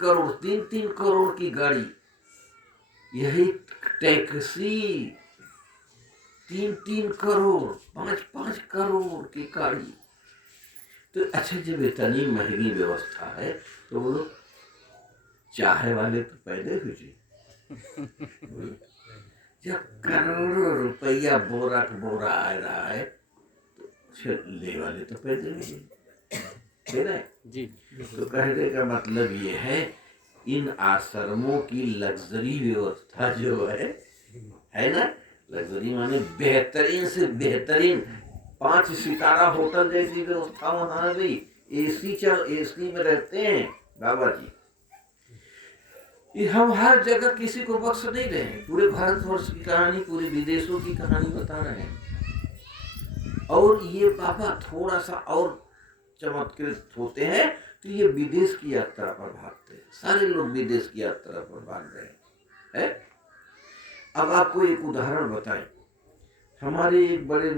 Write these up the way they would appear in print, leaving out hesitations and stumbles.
करोड़ 3-3 करोड़ की गाड़ी, यही टैक्सी 3-3 करोड़ 5-5 करोड़ की गाड़ी। तो अच्छा, जब इतनी महंगी व्यवस्था है तो वो लोग चाहे वाले तो पैदे हुए। जब करोड़ों रुपया बोरा का बोरा आ रहा है तो ले वाले तो पैदे हुए जी। तो कहने का मतलब ये है, इन आश्रमों की लग्जरी व्यवस्था जो है ना, लग्जरी माने बेहतरीन से बेहतरीन 5 सितारा होटल जैसी व्यवस्था वहां है भाई। एसी में रहते हैं बाबा जी। ये हम हर जगह किसी को बख्श नहीं रहे हैं, पूरे भारतवर्ष की कहानी, पूरे विदेशों की कहानी बता रहे हैं। और ये बाबा थोड़ा सा और चमत्कृत होते हैं तो ये विदेश की यात्रा पर भागते हैं। सारे लोग विदेश की यात्रा पर भाग रहे हैं। अब आपको एक उदाहरण बताएं। हमारे एक बड़े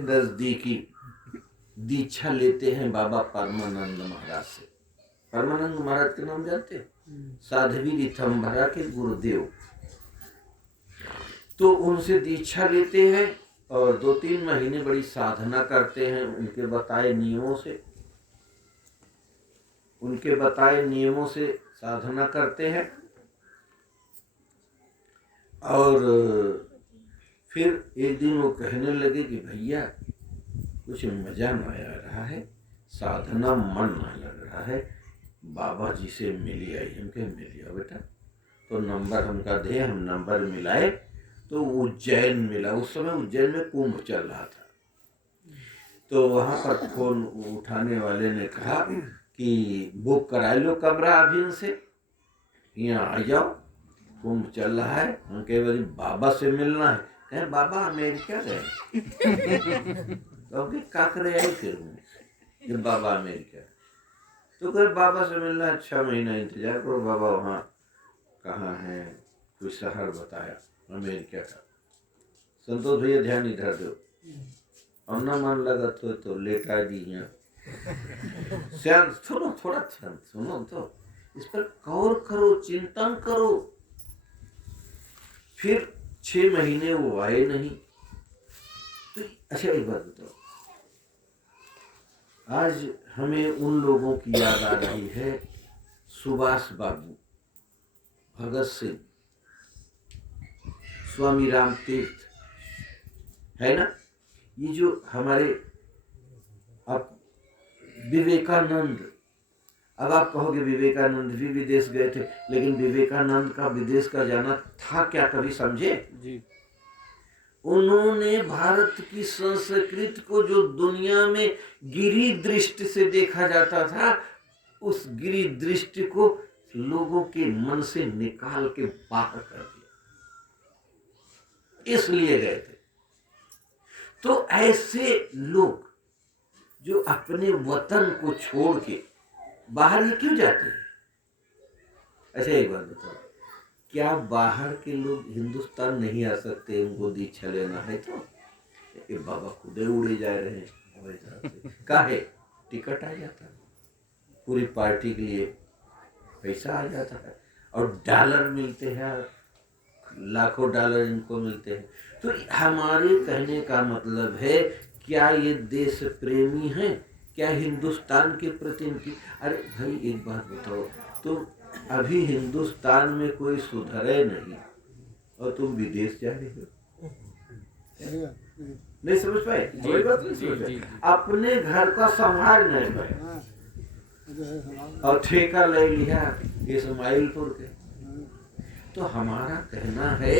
नजदीकी दीक्षा लेते हैं बाबा परमानंद महाराज से। परमानंद महाराज के नाम जानते हो? साध्वी ऋतंभरा के गुरुदेव। तो उनसे दीक्षा लेते हैं और 2-3 महीने बड़ी साधना करते हैं उनके बताए नियमों से साधना करते हैं। और फिर एक दिन वो कहने लगे कि भैया कुछ मजा न आ रहा है, साधना मन न लग रहा है, बाबा जी से मिली आई। हम कहे मिलिया बेटा, तो नंबर हमका दे। हम नंबर मिलाए तो उज्जैन मिला। उस समय उज्जैन में कुंभ चल रहा था। तो वहाँ पर फोन उठाने वाले ने कहा कि बुक करा लो कमरा अभी से, यहाँ आ जाओ, कुंभ चल रहा है। हम कहे भाई बाबा से मिलना है। कहे बाबा अमेरिका गए। तो क्या करे आई फिर बाबा अमेरिका। तो कहे बाबा से मिलना है, 6 महीना इंतजार करो। बाबा वहाँ कहाँ है, कोई शहर बताया अमेरिका का। संतोष भैया ध्यान इधर दो, और ना मन लगा तो लेटा जी यहाँ। शांत सुनो, थोड़ा शांत सुनो, तो इस पर गौर करो, चिंतन करो। फिर 6 महीने वो आए नहीं। तो अच्छा एक बात बताओ, आज हमें उन लोगों की याद आ रही है, सुभाष बाबू, भगत सिंह, स्वामी राम तीर्थ, है ना, ये जो हमारे अब विवेकानंद। अब आप कहोगे विवेकानंद भी विदेश गए थे, लेकिन विवेकानंद का विदेश का जाना था क्या कभी समझे जी? उन्होंने भारत की संस्कृति को जो दुनिया में गिरी दृष्टि से देखा जाता था, उस गिरी दृष्टि को लोगों के मन से निकाल के बाहर कर दिया, इसलिए गए थे। तो ऐसे लोग जो अपने वतन को छोड़ के बाहर ये क्यों जाते हैं? अच्छा एक बात बताओ, क्या बाहर के लोग हिंदुस्तान नहीं आ सकते? उनको दीक्षा लेना है तो ये बाबा खुद उड़े जा रहे हैं। काहे? टिकट आ जाता है, पूरी पार्टी के लिए पैसा आ जाता है, और डॉलर मिलते हैं, लाखों डॉलर इनको मिलते हैं। तो हमारे कहने का मतलब है, क्या ये देश प्रेमी हैं? क्या हिंदुस्तान के प्रति इनकी? अरे भाई एक बात बताओ, तुम अभी हिंदुस्तान में कोई सुधरे नहीं और तुम विदेश जा रहे हो? नहीं समझ पाए? अपने घर का संभाल नहीं पाए और ठेका ले लिया इस्माइलपुर के। तो हमारा कहना है,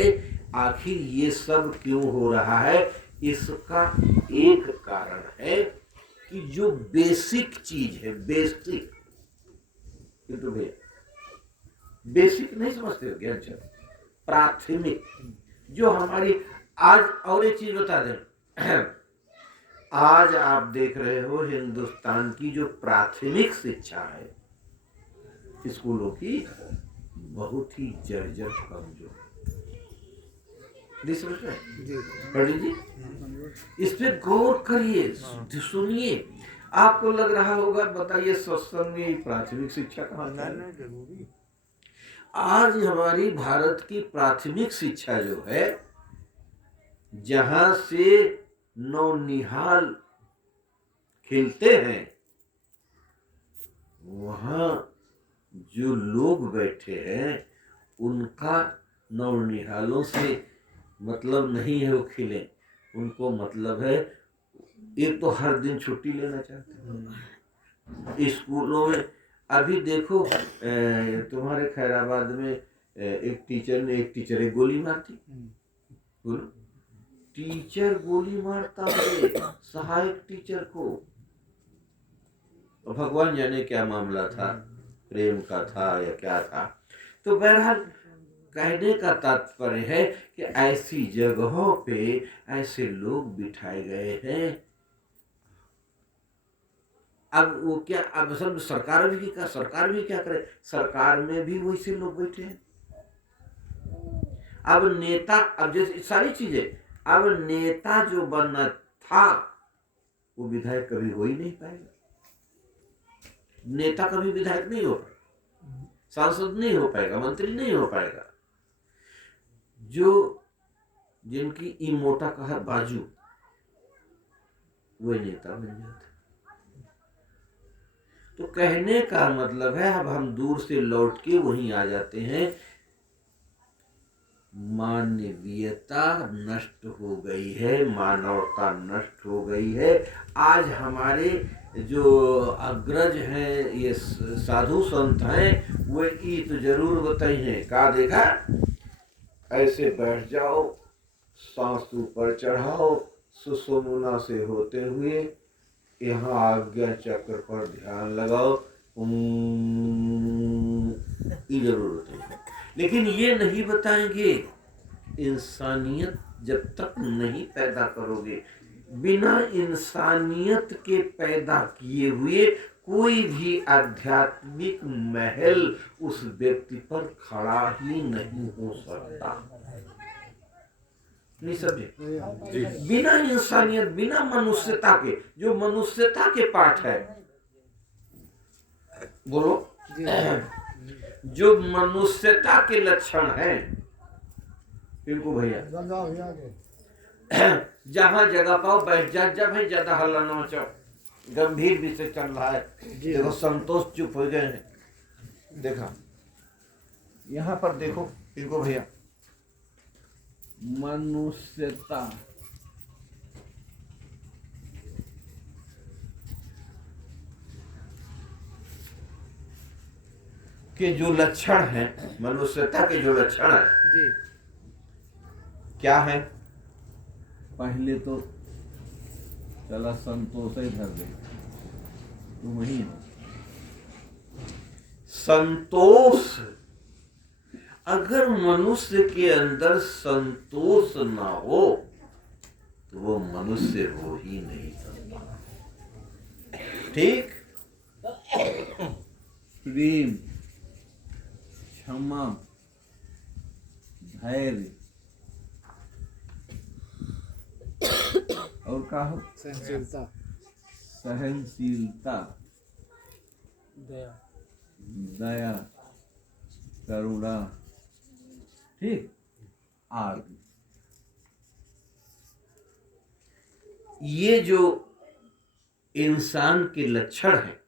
आखिर ये सब क्यों हो रहा है? इसका एक कारण है कि जो बेसिक चीज है, बेसिक, किंतु भैया बेसिक नहीं समझते हो क्या? अच्छा, प्राथमिक जो हमारी आज, और एक चीज बता दें, आज आप देख रहे हो हिंदुस्तान की जो प्राथमिक शिक्षा है स्कूलों की, बहुत ही जर्जर कमजोर। दिस पंडित जी, इस पे गौर करिए, सुनिए। आपको लग रहा होगा बताइए सत्संग में प्राथमिक शिक्षा कहाँ है? आज हमारी भारत की प्राथमिक शिक्षा जो है, जहां से नौनिहाल खिलते हैं, वहां जो लोग बैठे हैं उनका नौनिहालों से मतलब नहीं है वो खिले, उनको मतलब है एक तो हर दिन छुट्टी लेना चाहते हैं स्कूलों में। अभी देखो तुम्हारे खैराबाद में एक टीचर एक गोली मारती, बोलो, टीचर गोली मारता है सहायक टीचर को। भगवान जाने क्या मामला था, प्रेम का था या क्या था। तो बहरहाल कहने का तात्पर्य है कि ऐसी जगहों पे ऐसे लोग बिठाए गए हैं। अब वो क्या, अब सब सरकार भी क्या करे, सरकार में भी वैसे लोग बैठे हैं। अब नेता, अब जैसे सारी चीजें, अब नेता जो बनना था वो विधायक कभी हो ही नहीं पाएगा। नेता कभी विधायक नहीं हो पाएगा, सांसद नहीं हो पाएगा, मंत्री नहीं हो पाएगा। जो जिनकी इमोटा का है बाजू, वो नेता बन जाता। तो कहने का मतलब है, अब हम दूर से लौट के वहीं आ जाते हैं, मानवीयता नष्ट हो गई है, मानवता नष्ट हो गई है। आज हमारे जो अग्रज हैं, ये साधु संत हैं, वो ई तो जरूर बताई हैं, का देखा, ऐसे बैठ जाओ, सांस ऊपर चढ़ाओ, सुषुम्ना से होते हुए यहाँ आज्ञा चक्र पर ध्यान लगाओ, ये जरूर होते हैं। लेकिन ये नहीं बताएंगे इंसानियत जब तक नहीं पैदा करोगे, बिना इंसानियत के पैदा किए हुए कोई भी आध्यात्मिक महल उस व्यक्ति पर खड़ा ही नहीं हो सकता। नहीं समझे? बिना इंसानियत, बिना मनुष्यता के, जो मनुष्यता के पाठ है, बोलो, जो मनुष्यता के लक्षण हैं, इनको भैया जहां जगह पाओ बैठ जा, जब है ज्यादा हल्ला न मचाओ, गंभीर विषय चल रहा है। देखो संतोष चुप हो गए हैं, देखा यहां पर देखो इनको भैया, मनुष्यता के जो लक्षण हैं, मनुष्यता के जो लक्षण है जी, क्या है? पहले तो चला संतोष ही धर दे, तुम वही संतोष। अगर मनुष्य के अंदर संतोष ना हो तो वो मनुष्य हो ही नहीं सकता। ठीक? प्रेम, क्षमा, धैर्य और क्या हो? सहनशीलता, दया, करुणा, ठीक, आदि। ये जो इंसान के लक्षण हैं,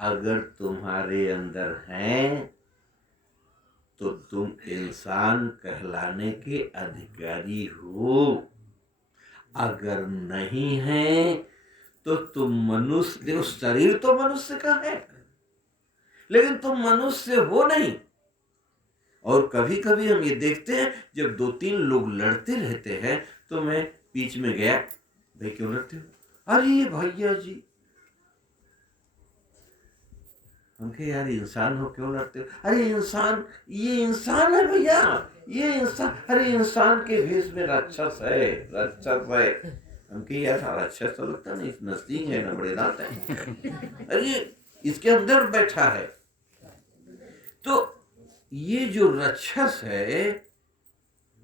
अगर तुम्हारे अंदर हैं तो तुम इंसान कहलाने के अधिकारी हो। अगर नहीं है तो तुम मनुष्य, देखो शरीर तो मनुष्य का है लेकिन तुम मनुष्य हो नहीं। और कभी कभी हम ये देखते हैं, जब दो तीन लोग लड़ते रहते हैं तो मैं बीच में गया, भाई क्यों लड़ते हो? अरे भैया जी, हम कहे यार इंसान हो क्यों लड़ते हो? अरे इंसान, ये इंसान है भैया, ये इंसान, अरे इंसान के भेष में राक्षस है, राक्षस है। हम कहे यार राक्षस तो लगता नहीं, न सींग है न बड़े दांत है, अरे इसके अंदर बैठा है। तो ये जो राक्षस है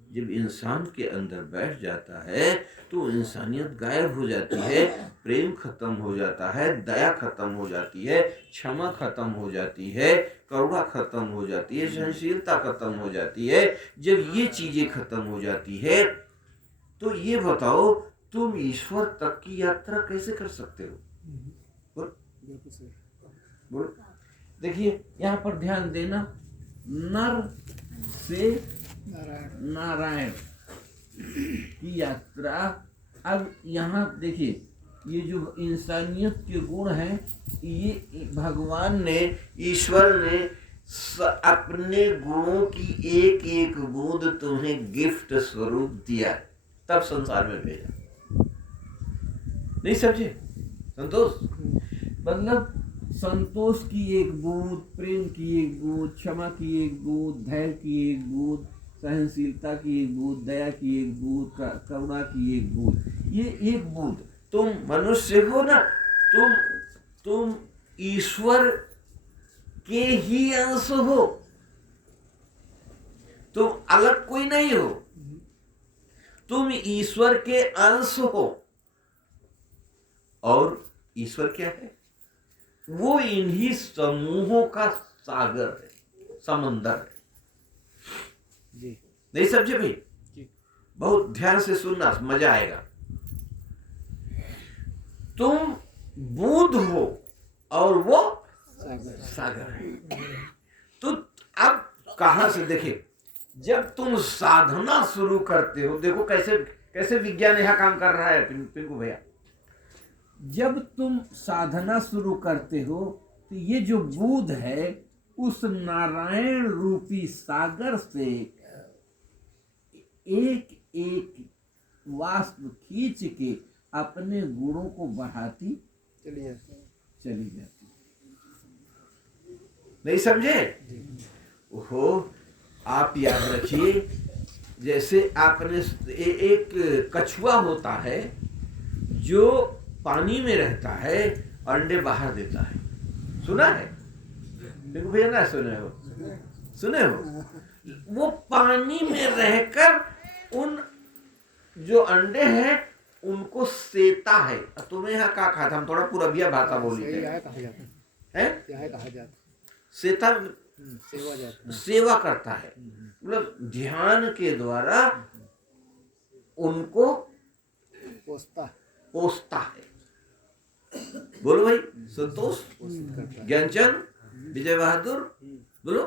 जब इंसान के अंदर बैठ जाता है तो इंसानियत गायब हो जाती है, प्रेम खत्म हो जाता है, दया खत्म हो जाती है, क्षमा खत्म हो जाती है, करुणा खत्म हो जाती है, सहनशीलता खत्म हो जाती है। जब ये चीजें खत्म हो जाती है तो ये बताओ तुम ईश्वर तक की यात्रा कैसे कर सकते हो? बोल बोल। देखिए यहाँ पर ध्यान देना, नर से नारायण की यात्रा। अब यहाँ देखिए ये जो इंसानियत के गुण हैं, ये भगवान ने, ईश्वर ने अपने गुणों की एक एक बूंद तुम्हें गिफ्ट स्वरूप दिया, तब संसार में भेजा। नहीं समझे? संतोष मतलब संतोष की एक बूंद, प्रेम की एक बूंद, क्षमा की एक बूंद, धैर्य की एक बूंद, सहनशीलता की एक बूंद, दया की एक बूंद, करुणा की एक बूंद। ये एक बूंद, तुम मनुष्य हो ना, तुम ईश्वर के ही अंश हो, तुम अलग कोई नहीं हो, तुम ईश्वर के अंश हो। और ईश्वर क्या है? वो इन्हीं समूहों का सागर है, समंदर है जी। नहीं समझे भाई? जी। बहुत ध्यान से सुनना, मजा आएगा। तुम बूंद हो और वो सागर है। तो अब कहां से देखे, जब तुम साधना शुरू करते हो, देखो कैसे कैसे विज्ञान यहां काम कर रहा है पिंकू भैया। जब तुम साधना शुरू करते हो तो ये जो बूंद है उस नारायण रूपी सागर से एक एक वाष्प खींच के अपने गुणों को बढ़ाती चली जाती। नहीं समझे? ओहो, आप याद रखिए, जैसे आपने एक कछुआ होता है जो पानी में रहता है, अंडे बाहर देता है, सुना है? देखो भैया ना, सुने हो? वो पानी में रहकर उन जो अंडे हैं उनको सेता है। तुम्हें यहाँ क्या कहा था? हम थोड़ा पूरबिया भाषा बोली है, सेता सेवा करता है, मतलब ध्यान के द्वारा उनको पोसता है। बोलो भाई, संतोष, ज्ञानचंद, विजय बहादुर, बोलो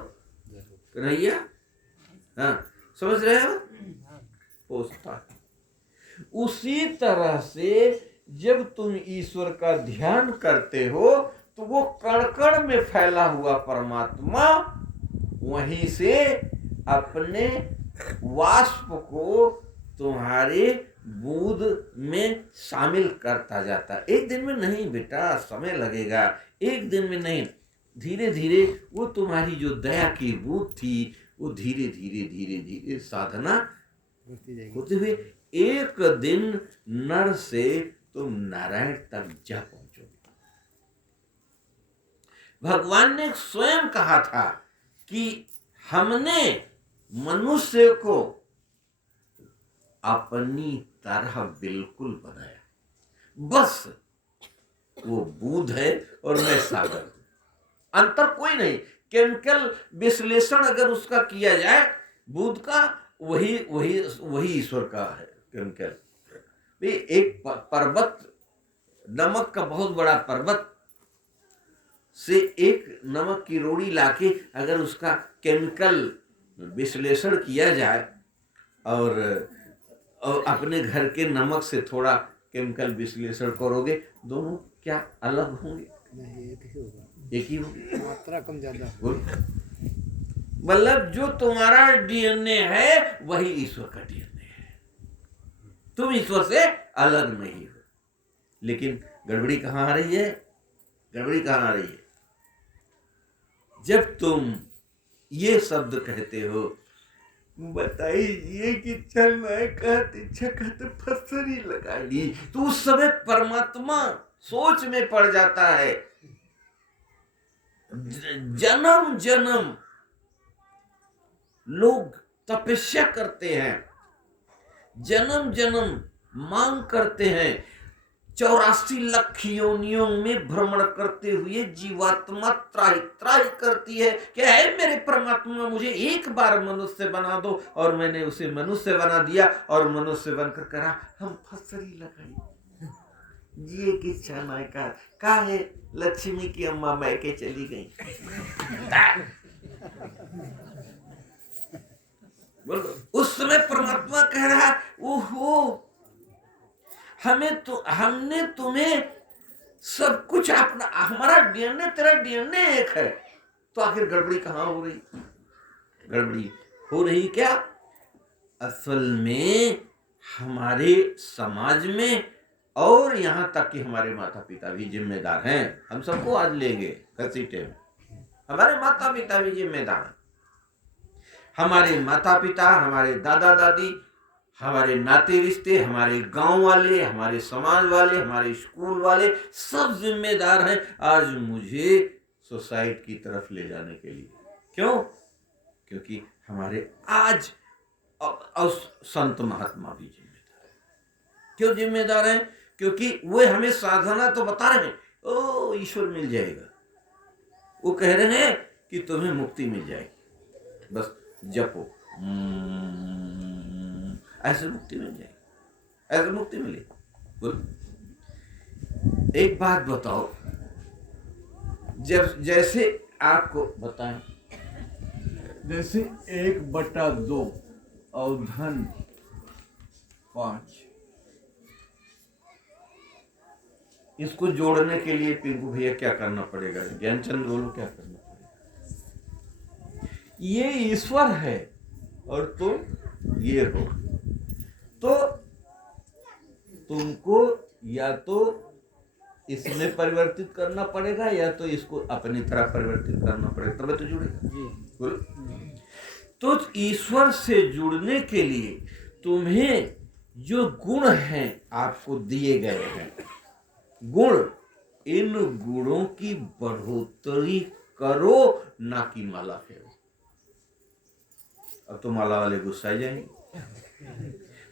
कन्हैया, हाँ समझ रहे हो? पोसता है। उसी तरह से जब तुम ईश्वर का ध्यान करते हो तो वो कण कण में फैला हुआ परमात्मा वहीं से अपने वाष्प को तुम्हारे बूंद में शामिल करता जाता। एक दिन में नहीं बेटा, समय लगेगा, एक दिन में नहीं, धीरे धीरे वो तुम्हारी जो दया की बूंद थी वो धीरे धीरे धीरे धीरे साधना होते हुए एक दिन नर से तुम नारायण तक जा पहुंचोगे। भगवान ने स्वयं कहा था कि हमने मनुष्य को अपनी तरह बिल्कुल बनाया, बस वो बूंद है और मैं सागर हूं, अंतर कोई नहीं। केमिकल विश्लेषण अगर उसका किया जाए बूंद का, वही वही वही ईश्वर का है केमिकल। एक पर्वत, नमक का बहुत बड़ा पर्वत से एक नमक की रोड़ी लाके अगर उसका केमिकल विश्लेषण किया जाए और अपने घर के नमक से थोड़ा केमिकल विश्लेषण करोगे, दोनों क्या अलग होंगे? नहीं, एक ही होगा, मात्रा कम ज्यादा। मतलब जो तुम्हारा डीएनए है वही ईश्वर का डीएनए है, तुम ईश्वर से अलग नहीं हो। लेकिन गड़बड़ी कहाँ आ रही है? गड़बड़ी कहाँ आ रही है? जब तुम ये शब्द कहते हो, बताइए कि चल मैं इच्छा कहते फसरी लगा ली, तो उस समय परमात्मा सोच में पड़ जाता है। जन्म जन्म लोग तपस्या करते हैं, जन्म जन्म मांग करते हैं, 84 लाख योनियों में भ्रमण करते हुए जीवात्मा त्राहि त्राहि करती है कि है मेरे परमात्मा, मुझे एक बार मनुष्य बना दो। और मैंने उसे मनुष्य बना दिया और मनुष्य बनकर करा हम फसरी लगाई। जिए की इच्छा ना का है लक्ष्मी की अम्मा मैके चली गई। बोलो, उस समय परमात्मा कह रहा ओहो, हमने तुम्हें सब कुछ अपना, हमारा डीएनए तेरा डीएनए एक है, तो आखिर गड़बड़ी कहाँ हो रही? गड़बड़ी हो रही क्या? असल में हमारे समाज में और यहाँ तक कि हमारे माता पिता भी जिम्मेदार हैं। हम सबको आज लेंगे घसीटे में, हमारे माता पिता भी जिम्मेदार हैं। हमारे माता पिता, हमारे दादा दादी, हमारे नाते रिश्ते, हमारे गांव वाले, हमारे समाज वाले, हमारे स्कूल वाले, सब जिम्मेदार हैं आज मुझे सोसाइटी की तरफ ले जाने के लिए। क्यों? क्योंकि हमारे आज संत महात्मा भी जिम्मेदार हैं। क्यों जिम्मेदार हैं? क्योंकि वे हमें साधना तो बता रहे हैं, ओ ईश्वर मिल जाएगा। वो कह रहे हैं कि तुम्हें मुक्ति मिल जाएगी, बस जपो, ऐसे मुक्ति मिल जाएगी, ऐसे मुक्ति मिलेगी। बोल, एक बात बताओ, जब जैसे आपको बताएं, जैसे 1/2 और धन 5, इसको जोड़ने के लिए पिंकू भैया क्या करना पड़ेगा? ज्ञानचंद बोलो, क्या करना पड़ेगा? ये ईश्वर है और तुम ये हो, तो तुमको या तो इसमें परिवर्तित करना पड़ेगा या तो इसको अपनी तरह परिवर्तित करना पड़ेगा, तब तो जुड़ेगा। तो ईश्वर से जुड़ने के लिए तुम्हें जो गुण हैं आपको दिए गए हैं, गुण, इन गुणों की बढ़ोतरी करो, ना कि माला फेरो। अब तो माला वाले गुस्सा जाएंगे।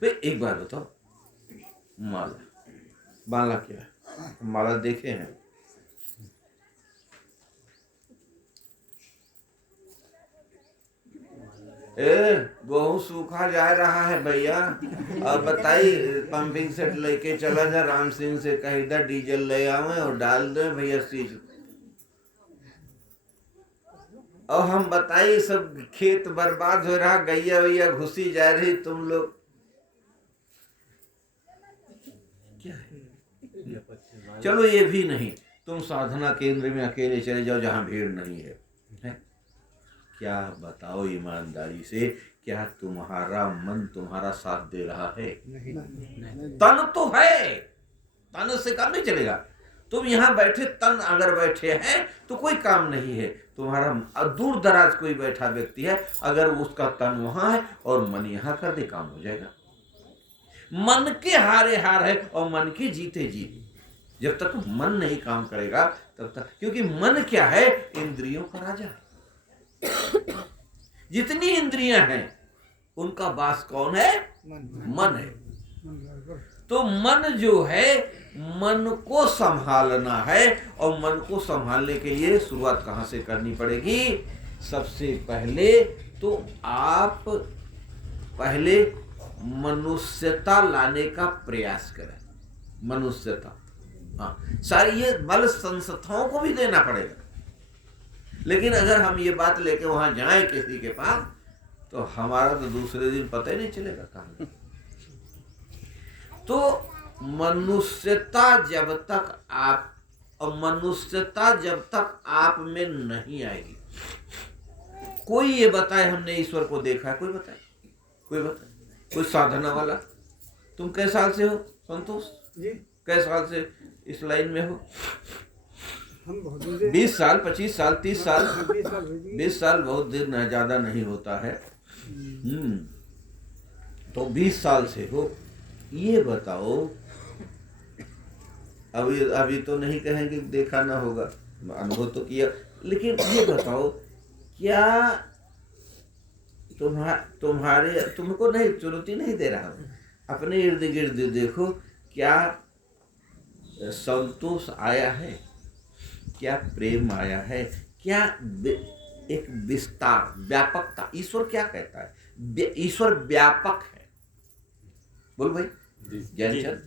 भाई एक बार बताओ, माला क्या है? माला देखे हैं? बहुत सूखा जा रहा है भैया, अब बताइए पंपिंग सेट लेके चला जा, राम सिंह से कह दे डीजल ले आवे और डाल दे भैया सीज। और हम बताइए सब खेत बर्बाद हो रहा, गैया वैया घुसी जा रही, तुम लोग क्या है? चलो ये भी नहीं, तुम साधना केंद्र में अकेले चले जाओ जहां भीड़ नहीं है, क्या बताओ ईमानदारी से, क्या तुम्हारा मन तुम्हारा साथ दे रहा है? तन तो है, तन से काम नहीं चलेगा। तुम यहाँ बैठे, तन अगर बैठे हैं तो कोई काम नहीं है। तुम्हारा दूर दराज कोई बैठा व्यक्ति है, अगर उसका तन वहां है और मन यहाँ कर दे, काम हो जाएगा। मन के हारे हार है और मन के जीते जीत। जब तक मन नहीं काम करेगा तब तक, क्योंकि मन क्या है? इंद्रियों का राजा है। जितनी इंद्रियां हैं उनका बास कौन है? मन है। तो मन जो है, मन को संभालना है, और मन को संभालने के लिए शुरुआत कहां से करनी पड़ेगी? सबसे पहले तो आप पहले मनुष्यता लाने का प्रयास करें। मनुष्यता, हाँ, सारी ये बल संस्थाओं को भी देना पड़ेगा। लेकिन अगर हम ये बात लेके वहां जाएं किसी के पास, तो हमारा तो दूसरे दिन पता ही नहीं चलेगा कहां। तो मनुष्यता जब तक आप, और मनुष्यता जब तक आप में नहीं आएगी, कोई ये बताए हमने ईश्वर को देखा है? कोई बताए? कोई बताए? कोई साधना वाला? तुम कै साल से हो संतोष जी? कै साल से इस लाइन में हो? 20 साल, 25 साल, 30 साल? 20 साल बहुत देर न, ज्यादा नहीं होता है। तो 20 साल से हो। ये बताओ, अभी तो नहीं कहेंगे देखा ना होगा, अनुभव तो किया, लेकिन ये बताओ, क्या तुम्हारे, तुमको नहीं, चुनौती नहीं दे रहा हूं, अपने इर्द गिर्द देखो, क्या संतोष आया है, क्या प्रेम आया है, क्या एक विस्तार, व्यापकता। ईश्वर क्या कहता है? ईश्वर व्यापक है। बोल भाई जैनचंद,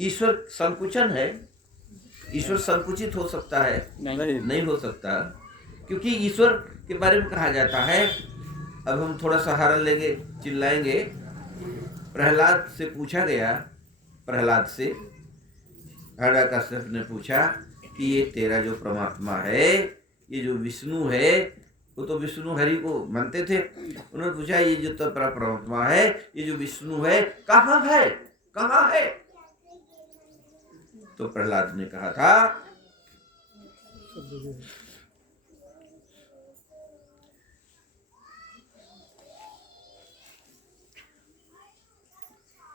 ईश्वर संकुचन है? ईश्वर संकुचित हो सकता है? नहीं हो सकता, क्योंकि ईश्वर के बारे में कहा जाता है। अब हम थोड़ा सहारा लेंगे, चिल्लाएंगे। प्रहलाद से पूछा गया, प्रहलाद से हिरण्यकश्यप ने पूछा कि ये तेरा जो परमात्मा है, ये जो विष्णु है, वो तो विष्णु हरि को मानते थे। उन्होंने पूछा ये जो तेरा परमात्मा है, ये जो विष्णु है, कहाँ है, कहाँ है? तो प्रहलाद ने कहा था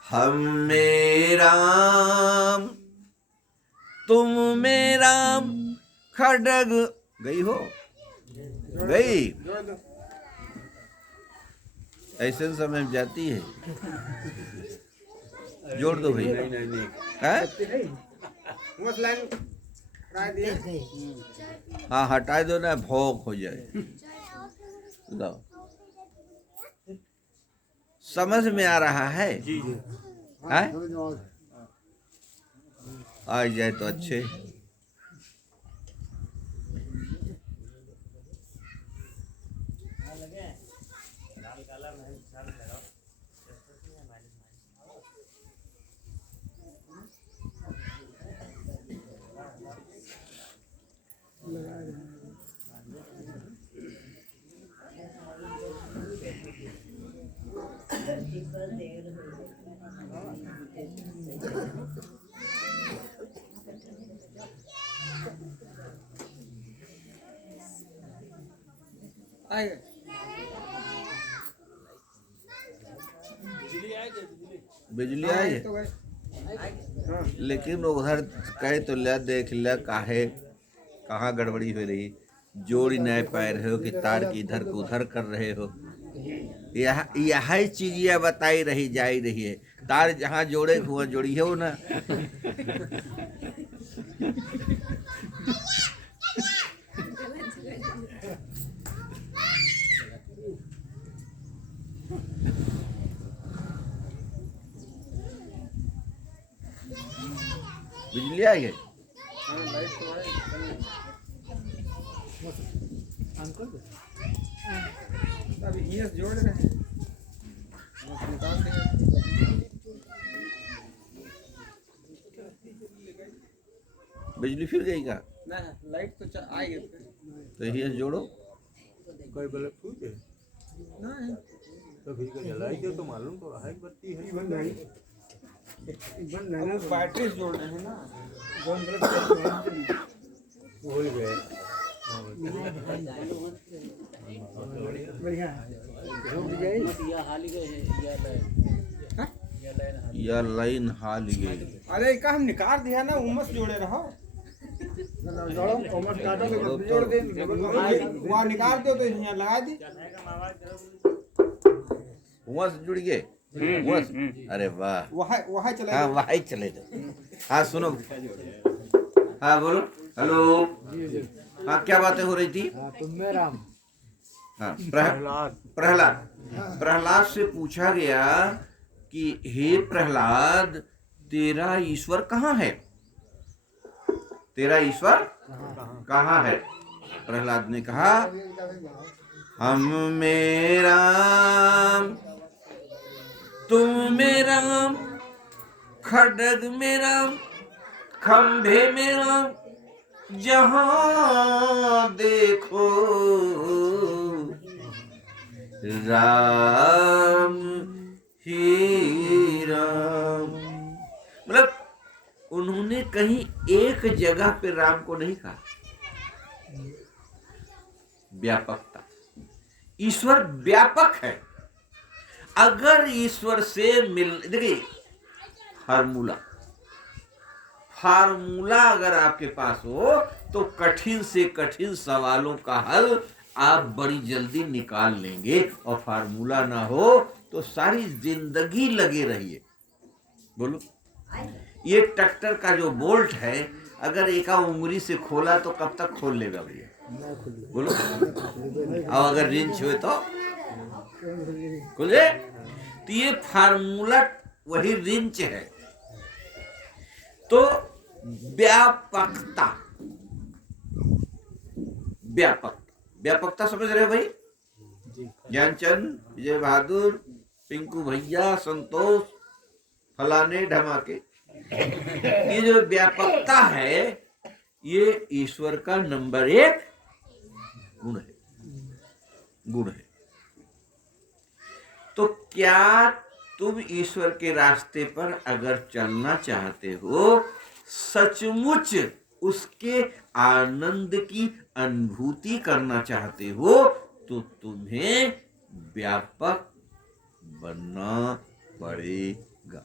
हम में राम, तुम में राम, खड्ग गई हो गई, ऐसे समय में जाती है। जोड़ दो भाई। हैं? हाँ हटा दो ना, भौक हो जाए। लो, समझ में आ रहा है? हैं? आ जाए तो अच्छे। बिजली आई है, लेकिन उधर कहे तो ले देख ले, काहे कहाँ गड़बड़ी हो रही, जोड़ नहीं पा रहे हो कि तार की इधर को उधर कर रहे हो। यह चीज बताई रही जा रही है, तार जहाँ जोड़े हुआ जोड़ी हो ना। बिजली आई है? अभी जोड़ रहे हैं, बिजली फिर गई का? लाइट तो आई है, तो ये जोड़ो। कोई बल्ब फूट है नहीं तो फिर को जलाई दो तो मालूम तो रहा है बत्ती है। अब बैटरी जोड़ने हैं ना, भूल गए। या लाइन हाल गई। अरे का हम निकाल दिया ना, उमस जोड़े रहो। जोड़ दे, वहाँ निकाल दो तो यहाँ लगा दी। वहाँ से जुड़ गए। अरे वाह, वहाँ चला हाँ वहाँ चले जाओ। हाँ सुनो, हाँ बोलो। हेलो, हाँ क्या बातें हो रही थी? हाँ प्रहलाद से पूछा गया कि हे प्रहलाद, तेरा ईश्वर कहाँ है? तेरा ईश्वर कहाँ है? प्रहलाद ने कहा हम में राम, तुम में राम, खड्ग में राम, खंभे में राम, जहाँ देखो राम ही राम। मतलब उन्होंने कहीं एक जगह पे राम को नहीं कहा। व्यापकता, ईश्वर व्यापक है। अगर ईश्वर से मिल, देखिए फार्मूला अगर आपके पास हो तो कठिन से कठिन सवालों का हल आप बड़ी जल्दी निकाल लेंगे, और फार्मूला ना हो तो सारी जिंदगी लगे रहिए। बोलो, ये ट्रैक्टर का जो बोल्ट है, अगर एक उंगली से खोला तो कब तक खोल लेगा भैया? बोलो। और अगर रिंच हुए तो खोले। तो ये फार्मूला वही रिंच है। तो व्यापकता, व्यापकता समझ रहे हो भाई? ज्ञानचंद, विजय बहादुर, पिंकू भैया, संतोष, फलाने ढमाके, ये जो व्यापकता है ये ईश्वर का नंबर 1 गुण है। तो क्या तुम ईश्वर के रास्ते पर अगर चलना चाहते हो, सचमुच उसके आनंद की अनुभूति करना चाहते हो, तो तुम्हें व्यापक बनना पड़ेगा।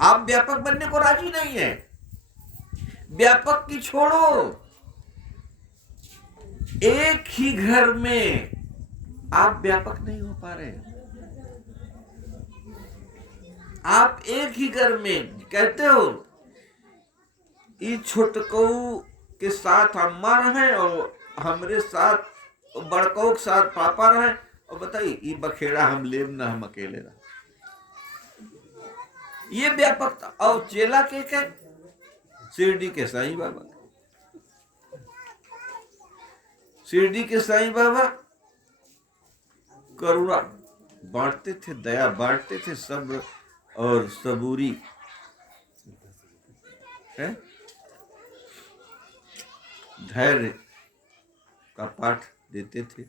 आप व्यापक बनने को राजी नहीं है, व्यापक की छोड़ो, एक ही घर में आप व्यापक नहीं हो पा रहे। आप एक ही घर में कहते हो ये छोटकऊ के साथ अम्मा रहे और हमरे साथ बड़कऊ के साथ पापा रहे, और बताइए ये बखेड़ा हम लेब ना, हम अकेले रहे। ये व्यापकता। और चेला के शिरडी के साईं बाबा, शिरडी के साईं बाबा करुणा बांटते थे, दया बांटते थे, सब्र और सबूरी है, धैर्य का पाठ देते थे।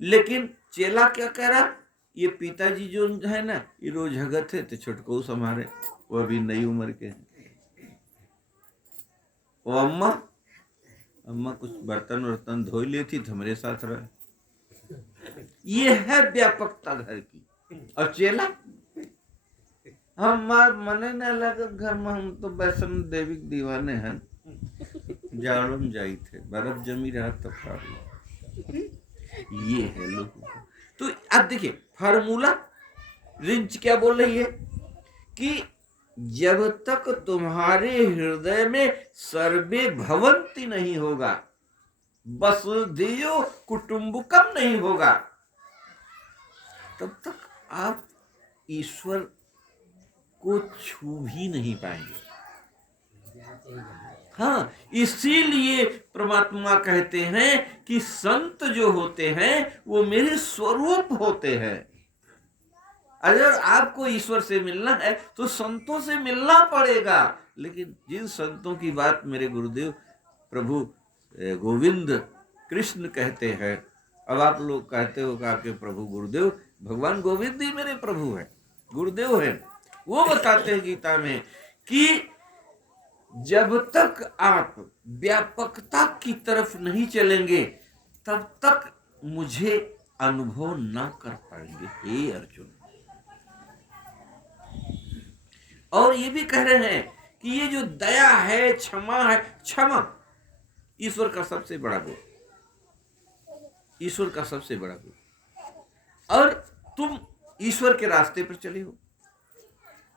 लेकिन चेला क्या कह रहा, ये पिताजी जो है ना, ये रोज झगत है, तो छुटको संभारे, वो अभी नई उम्र के हैं। वो अम्मा कुछ बर्तन वर्तन धो लेती तो हमारे साथ रहे। ये है व्यापकता घर की। और चेला, हम मने न लगे घर में, हम तो वैष्णो देवी दीवाने हैं, जाड़ों में जाई थे, बर्फ जमी रहा तो खा ये है लोगों को। तो अब देखिए फार्मूला रिंच क्या बोल रही है कि जब तक तुम्हारे हृदय में सर्वे भवंती नहीं होगा, वसुधैव कुटुंबकम नहीं होगा, तब तक आप ईश्वर को छू भी नहीं पाएंगे। हाँ, इसीलिए परमात्मा कहते हैं कि संत जो होते हैं वो मेरे स्वरूप होते हैं। अगर आपको ईश्वर से मिलना है तो संतों से मिलना पड़ेगा। लेकिन जिन संतों की बात मेरे गुरुदेव प्रभु गोविंद कृष्ण कहते हैं, अब आप लोग कहते हो कि आपके प्रभु गुरुदेव, भगवान गोविंद ही मेरे प्रभु हैं, गुरुदेव हैं। वो बताते हैं गीता में कि जब तक आप व्यापकता की तरफ नहीं चलेंगे तब तक मुझे अनुभव ना कर पाएंगे हे अर्जुन। और ये भी कह रहे हैं कि ये जो दया है, क्षमा है, क्षमा ईश्वर का सबसे बड़ा गुण, ईश्वर का सबसे बड़ा गुण। और तुम ईश्वर के रास्ते पर चले हो,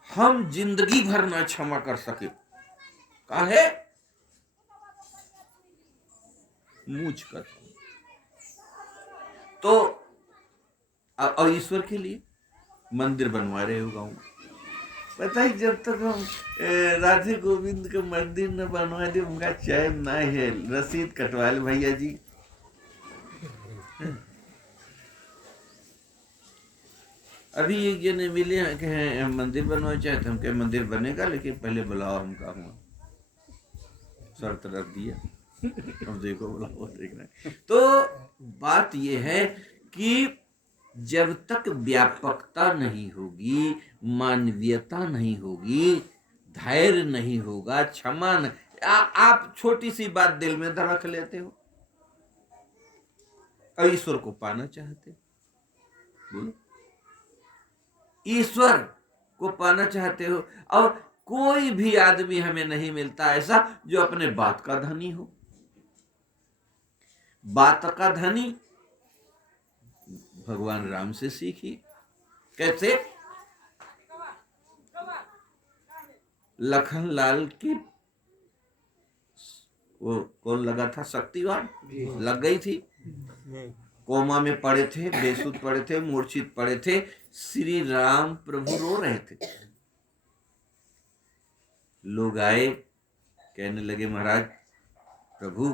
हम जिंदगी भर ना क्षमा कर सके, काहे? मूछ कर। तो और ईश्वर के लिए मंदिर बनवा रहे हो गाँव में। पता है जब तक हम राधे गोविंद का मंदिर न बनवा दे उनका चैन ना है। रसीद कटवा ले भैया जी। अभी एक जने मिले हैं मंदिर बनवा चाहे तो, हम क्या मंदिर बनेगा लेकिन पहले बुलाओ हमका, हुआ शर्त रख दिया। अब देखो बुलाओ, देखना। तो बात यह है कि जब तक व्यापकता नहीं होगी, मानवीयता नहीं होगी, धैर्य नहीं होगा, क्षमा नहीं, आप छोटी सी बात दिल में रख लेते हो और ईश्वर को पाना चाहते हो। बोलो, ईश्वर को पाना चाहते हो। और कोई भी आदमी हमें नहीं मिलता ऐसा जो अपने बात का धनी हो। बात का धनी भगवान राम से सीखिए, कैसे? लखनलाल की वो कौन लगा था, शक्तिवान लग गई थी, कोमा में पड़े थे, बेसुध पड़े थे, मूर्छित पड़े थे। श्री राम प्रभु रो रहे थे। लोग आए, कहने लगे महाराज प्रभु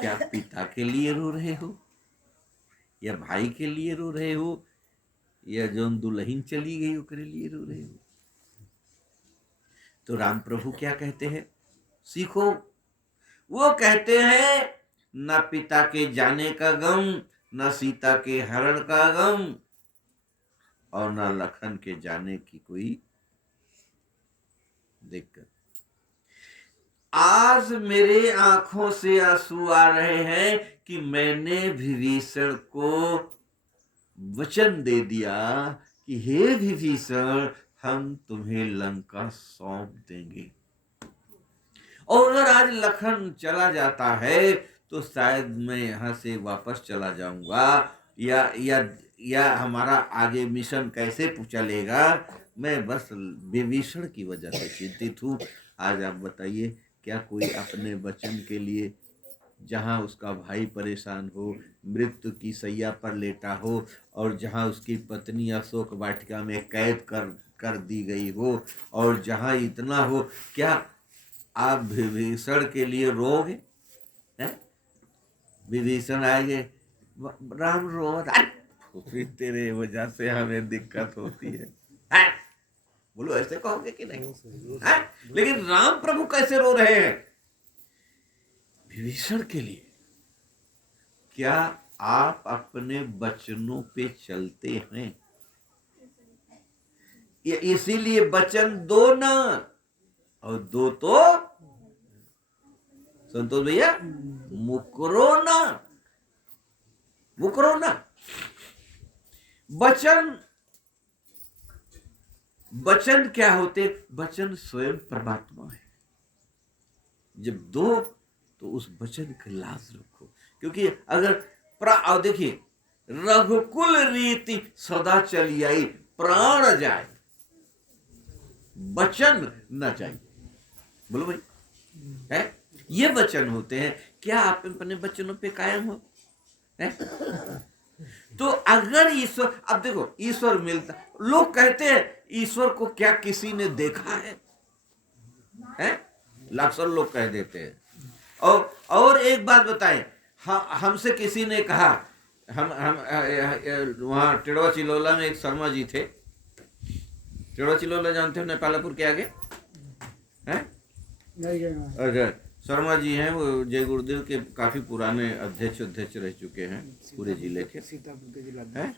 क्या पिता के लिए रो रहे हो या भाई के लिए रो रहे हो या जो दुल्हन चली गई ओकरे लिए रो रहे हो? तो राम प्रभु क्या कहते हैं, सीखो। वो कहते हैं न पिता के जाने का गम, न सीता के हरण का गम, और न लखन के जाने की कोई दिक्कत। आज मेरे आंखों से आंसू आ रहे हैं कि मैंने विभीषण को वचन दे दिया कि हे विभीषण हम तुम्हें लंका सौंप देंगे। और अगर आज लखन चला जाता है तो शायद मैं यहाँ से वापस चला जाऊंगा या हमारा आगे मिशन कैसे चलेगा, मैं बस विभीषण की वजह से चिंतित हूँ। आज आप बताइए क्या कोई अपने वचन के लिए जहाँ उसका भाई परेशान हो, मृत्यु की सैया पर लेटा हो, और जहाँ उसकी पत्नी अशोक वाटिका में कैद कर दी गई हो, और जहाँ इतना हो, क्या आप विभीषण के लिए रोगे? विभीषण आएंगे, राम रो तेरे वजह से हमें दिक्कत होती है, बोलो ऐसे कहोगे कि नहीं? लेकिन राम प्रभु कैसे रो रहे हैं विभीषण के लिए? क्या आप अपने वचनों पे चलते हैं? इसीलिए वचन दो ना, और दो तो संतोष भैया मुकरो ना। वचन क्या होते? वचन स्वयं परमात्मा है। जब दो तो उस वचन की लाज रखो, क्योंकि अगर और देखिए, रघुकुल रीति सदा चली आई, प्राण जाए वचन न जाए। बोलो भाई, है ये वचन होते हैं। क्या आप अपने वचनों पे कायम हो? है? तो अगर ईश्वर, अब देखो ईश्वर मिलता, लोग कहते हैं ईश्वर को क्या किसी ने देखा है? लाखों लोग कह देते हैं। और एक बात बताएं, हमसे किसी ने कहा, हम वहाँ टिड़वा चिलोला में एक शर्मा जी थे। टिड़वा चिलोला जानते हो, नेपालपुर के आगे हैं? अच्छा, शर्मा जी हैं, वो जय गुरुदेव के काफी पुराने अध्यक्ष रह चुके हैं पूरे जिले के, हैं?